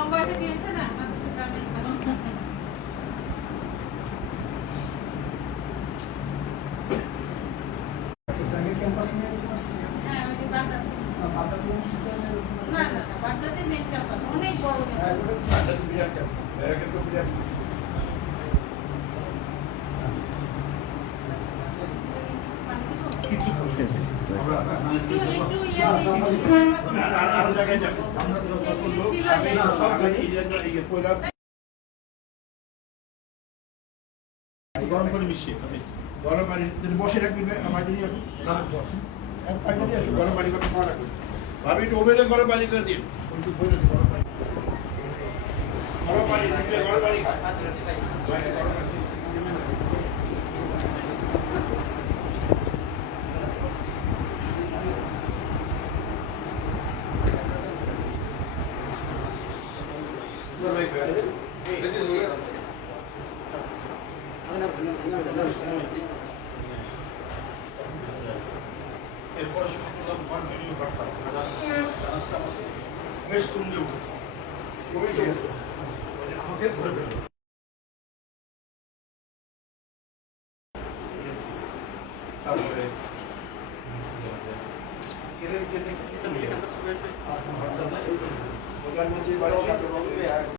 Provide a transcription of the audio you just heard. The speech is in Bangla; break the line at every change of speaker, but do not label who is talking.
কম বয়সে বিয়ে হয়েছে না হ্যাঁ না না না বাগদাতে মেন ক্যাম্পাস অনেক বড় ক্যাম্পাস
কিছু
বিরাট একটু ইয়ে
আরও জায়গায় যাব। গরম করে মিশিয়ে আমি গরম পানি যদি বসে রাখবি আমার জন্য গরম পানি করে খাওয়া রাখবি ভাবি একটু ওভেনে গরম পানি করে দিন। গরম পানি গরম পানি গরম পানি এরপরে শুরু করলাম কন্টিনিউ করতাম বেশ তুমলে উঠেছে মানে আমাকে ধরে ফেলল তারপরে কেরের Ben bunu bir başka